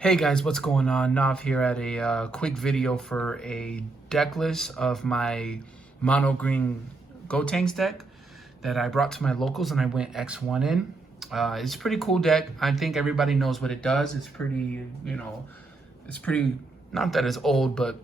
Hey guys, what's going on? Nav here at a quick video for a deck list of my mono green Gotenks deck that I brought to my locals and I went X1 in. It's a pretty cool deck. I think everybody knows what it does. It's pretty, it's pretty, not that it's old, but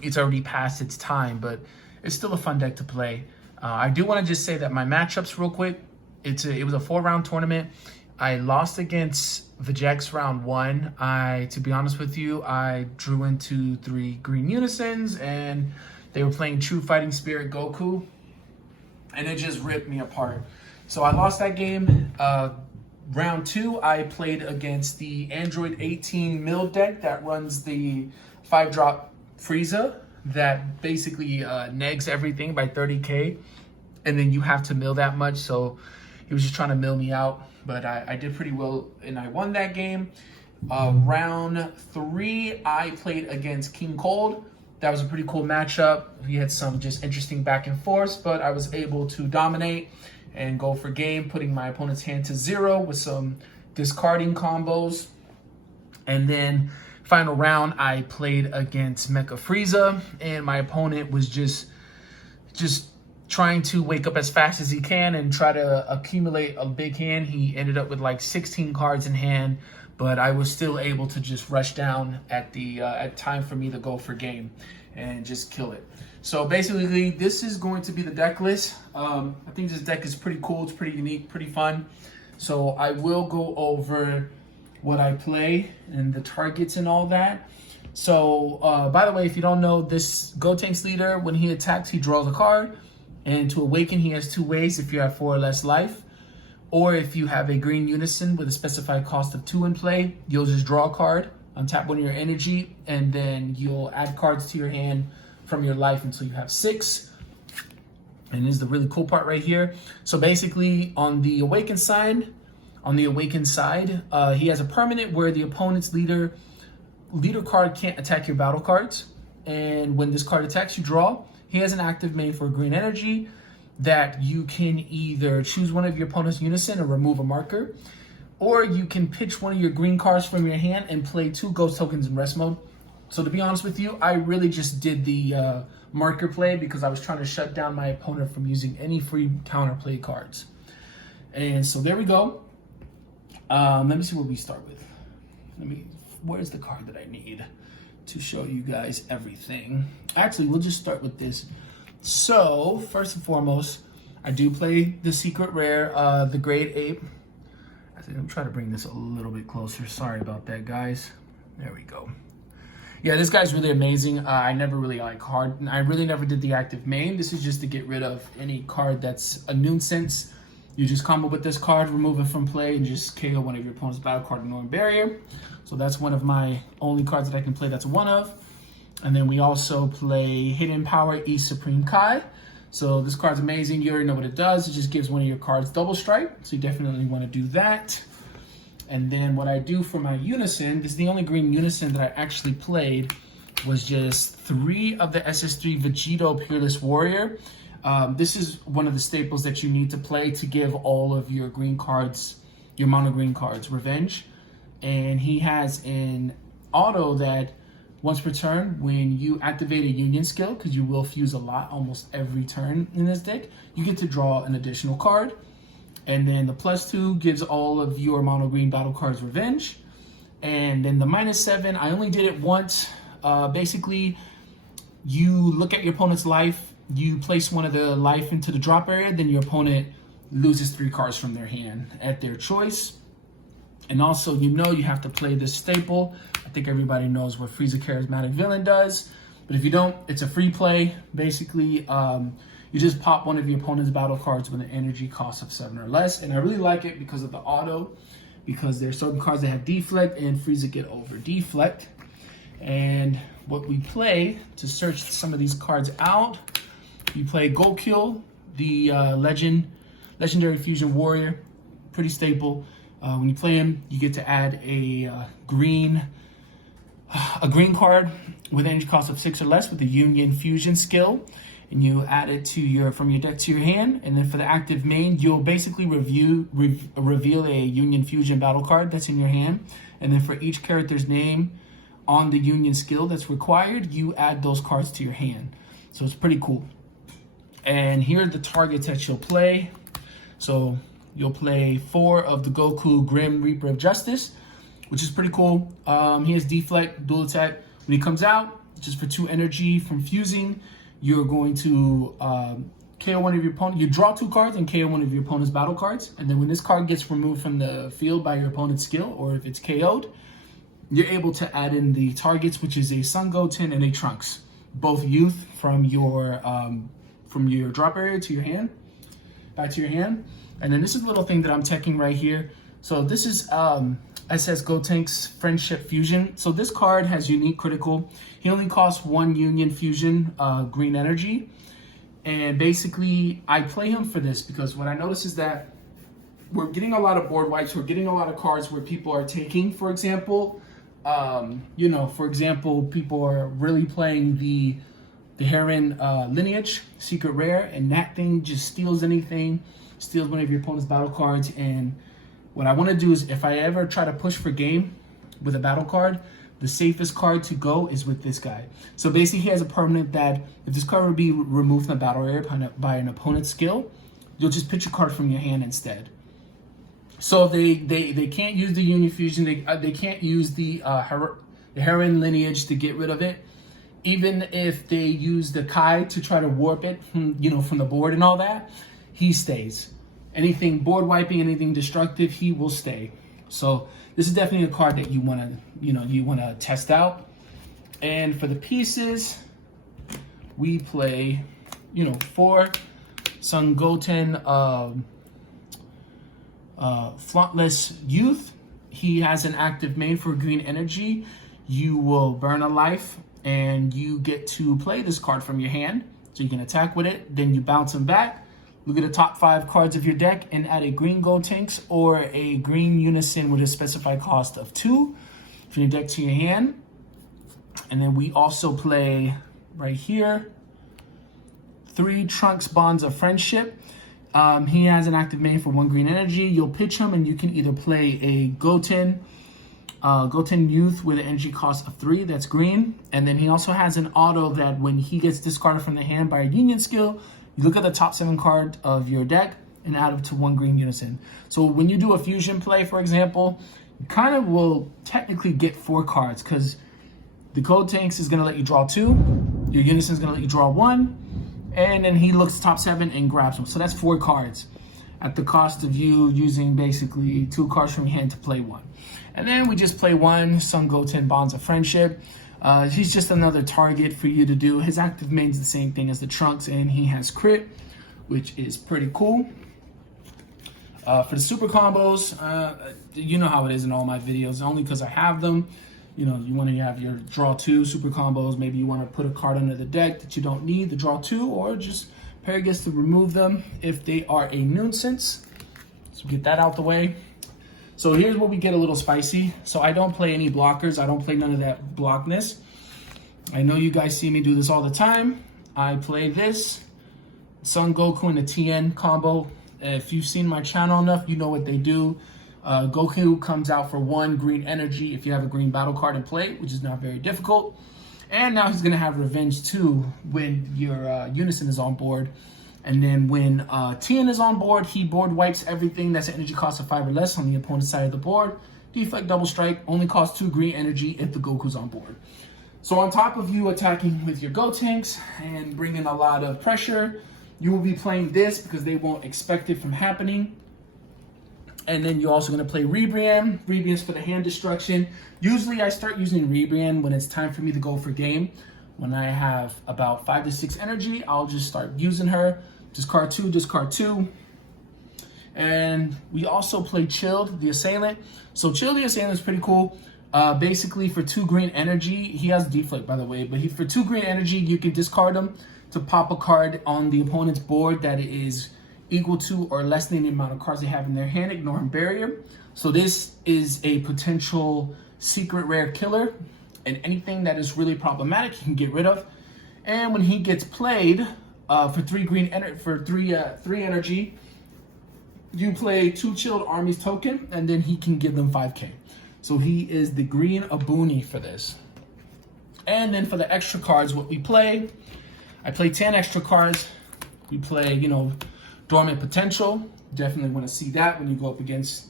it's already past its time, but it's still a fun deck to play. I do want to just say that my matchups real quick, it was a 4-round tournament. I lost against Gotenks round 1. To be honest with you, I drew into 3 green unisons and they were playing True Fighting Spirit Goku and it just ripped me apart. So I lost that game. Round 2, I played against the Android 18 mill deck that runs the 5-drop Frieza that basically negs everything by 30k, and then you have to mill that much. So he was just trying to mill me out, but I did pretty well and I won that game. Round 3, I played against King Cold. That was a pretty cool matchup. We had some just interesting back and forth, but I was able to dominate and go for game, putting my opponent's hand to 0 with some discarding combos. And then final round, I played against Mecha Frieza, and my opponent was just trying to wake up as fast as he can and try to accumulate a big hand. He ended up with like 16 cards in hand, but I was still able to just rush down at the time for me to go for game and just kill it. So basically, this is going to be the deck list. I think this deck is pretty cool. It's pretty unique, pretty fun. So I will go over what I play and the targets and all that. So by the way, if you don't know, this Gotenks leader, when he attacks, he draws a card. And to awaken, he has 2 ways: if you have 4 or less life, or if you have a green unison with a specified cost of 2 in play, you'll just draw a card, untap one of your energy, and then you'll add cards to your hand from your life until you have 6. And this is the really cool part right here. So basically, on the awaken side, he has a permanent where the opponent's leader card can't attack your battle cards. And when this card attacks, you draw. He has an active main for green energy that you can either choose one of your opponent's unison or remove a marker, or you can pitch one of your green cards from your hand and play 2 ghost tokens in rest mode. So to be honest with you, I really just did the marker play because I was trying to shut down my opponent from using any free counterplay cards. And so there we go. Let me see what we start with. Where's the card that I need to show you guys everything? Actually, we'll just start with this. So first and foremost, I do play the secret rare, the grade 8. I'm trying to bring this a little bit closer. Sorry about that, guys. There we go. Yeah, this guy's really amazing. I never really I really never did the active main. This is just to get rid of any card that's a nuisance. You just combo with this card, remove it from play, and just KO one of your opponent's battle card, ignoring barrier. So that's one of my only cards that I can play that's one of. And then we also play Hidden Power E Supreme Kai. So this card's amazing. You already know what it does. It just gives one of your cards double strike. So you definitely want to do that. And then what I do for my unison, this is the only green unison that I actually played, was just 3 of the SS3 Vegito Peerless Warrior. This is one of the staples that you need to play to give all of your green cards, your mono green cards, revenge. And he has an auto that once per turn, when you activate a union skill, because you will fuse a lot almost every turn in this deck, you get to draw an additional card. And then the +2 gives all of your mono green battle cards revenge. And then the -7, I only did it once. Basically, you look at your opponent's life, you place one of the life into the drop area, then your opponent loses 3 cards from their hand at their choice. And also, you have to play this staple. I think everybody knows what Frieza Charismatic Villain does. But if you don't, it's a free play. Basically, you just pop one of your opponent's battle cards with an energy cost of 7 or less. And I really like it because of the auto, because there are certain cards that have deflect and Frieza get over deflect. And what we play to search some of these cards out, you play Goku, the Legendary Fusion Warrior, pretty staple. When you play him, you get to add a green card with energy cost of 6 or less with the Union Fusion skill, and you add it to from your deck to your hand. And then for the active main, you'll basically reveal a Union Fusion battle card that's in your hand, And then for each character's name on the union skill that's required, you add those cards to your hand. So it's pretty cool. And here are the targets that you'll play. So you'll play 4 of the Goku Grim Reaper of Justice, which is pretty cool. He has deflect, dual attack. When he comes out, just for 2 energy from fusing, you're going to KO one of your opponents. You draw 2 cards and KO one of your opponent's battle cards. And then when this card gets removed from the field by your opponent's skill, or if it's KO'd, you're able to add in the targets, which is a Sun Goten and a Trunks, both youth from your drop area to your hand, back to your hand. And then this is a little thing that I'm teching right here. So this is SS Gotenks Friendship Fusion. So this card has unique critical. He only costs 1 Union Fusion green energy. And basically, I play him for this because what I notice is that we're getting a lot of board wipes. We're getting a lot of cards where people are taking, for example, people are really playing the Heron lineage, secret rare, and that thing just steals anything, steals one of your opponent's battle cards. And what I want to do is, if I ever try to push for game with a battle card, the safest card to go is with this guy. So basically, he has a permanent that if this card would be removed from the battle area by an opponent's skill, you'll just pitch a card from your hand instead. So they can't use the Union Fusion. They can't use the Heron lineage to get rid of it. Even if they use the Kai to try to warp it, from the board and all that, he stays. Anything board wiping, anything destructive, he will stay. So this is definitely a card that you wanna test out. And for the pieces, we play, 4 Sun Goten Flauntless Youth. He has an active main for green energy. You will burn a life and you get to play this card from your hand. So you can attack with it, then you bounce him back. Look at the top 5 cards of your deck and add a green Gotenks or a green Unison with a specified cost of 2 from your deck to your hand. And then we also play right here 3 Trunks Bonds of Friendship. He has an active main for 1 green energy. You'll pitch him and you can either play a Goten Youth with an energy cost of 3, that's green. And then he also has an auto that when he gets discarded from the hand by a Union skill, you look at the top 7 card of your deck and add it to 1 green Unison. So when you do a fusion play, for example, you kind of will technically get 4 cards because the Gotenks is going to let you draw 2, your Unison is going to let you draw 1, and then he looks top 7 and grabs them. So that's 4 cards at the cost of you using basically 2 cards from your hand to play 1. And then we just play 1 Sun Goten Bonds of Friendship. He's just another target for you to do. His active main's the same thing as the Trunks, and he has crit, which is pretty cool. For the super combos, you know how it is in all my videos, only because I have them. You want to have your draw 2 super combos. Maybe you want to put a card under the deck that you don't need, the draw 2, or just pair gets to remove them if they are a nuisance. So get that out the way. So here's where we get a little spicy. So I don't play any blockers. I don't play none of that blockness. I know you guys see me do this all the time. I play this Son Goku and the TN combo. If you've seen my channel enough, you know what they do. Goku comes out for 1 green energy if you have a green battle card in play, which is not very difficult. And now he's going to have Revenge 2 when your Unison is on board. And then when TN is on board, he board wipes everything that's an energy cost of 5 or less on the opponent's side of the board. Deflect Double Strike only costs 2 green energy if the Goku's on board. So on top of you attacking with your Gotenks and bringing a lot of pressure, you will be playing this because they won't expect it from happening. And then you're also going to play Rebrian. Rebrian's for the hand destruction. Usually I start using Rebrian when it's time for me to go for game. When I have about 5 to 6 energy, I'll just start using her. Discard 2, discard 2. And we also play Chilled the Assailant. So Chilled the Assailant is pretty cool. Basically for 2 green energy, he has deflect by the way, but for 2 green energy, you can discard him to pop a card on the opponent's board that is equal to or less than the amount of cards they have in their hand, ignoring barrier. So this is a potential secret rare killer, and anything that is really problematic you can get rid of. And when he gets played for 3 green for 3 energy, you play 2 Chilled Armies token, and then he can give them 5k. So he is the green Abuni for this. And then for the extra cards, what we play, I play 10 extra cards. We play, Dormant Potential. Definitely want to see that when you go up against,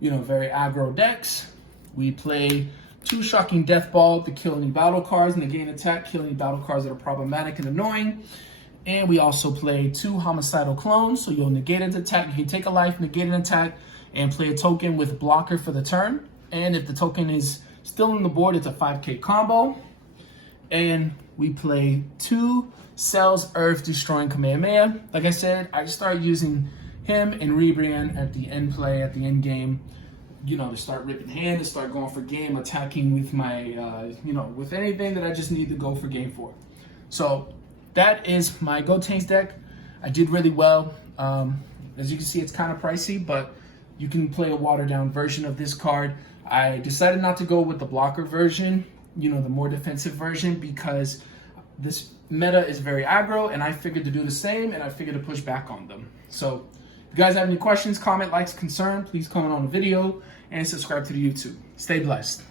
very aggro decks. We play 2 Shocking Death Ball to kill any battle cards, negate attack, kill any battle cards that are problematic and annoying. And we also play 2 Homicidal Clones, so you'll negate an attack. You can take a life, negate an attack, and play a token with blocker for the turn. And if the token is still on the board, it's a 5k combo. And we play 2 Cells Earth Destroying Kamehameha. Like I said, I start using him and Rebrand at the end play, at the end game, to start ripping hand, to start going for game, attacking with my, with anything that I just need to go for game for. So that is my Gotenks deck. I did really well. As you can see, it's kind of pricey, but you can play a watered down version of this card. I decided not to go with the blocker version, the more defensive version, because this meta is very aggro, and I figured to do the same, and I figured to push back on them. So if you guys have any questions, comment, likes, concern, please comment on the video and subscribe to the YouTube. Stay blessed.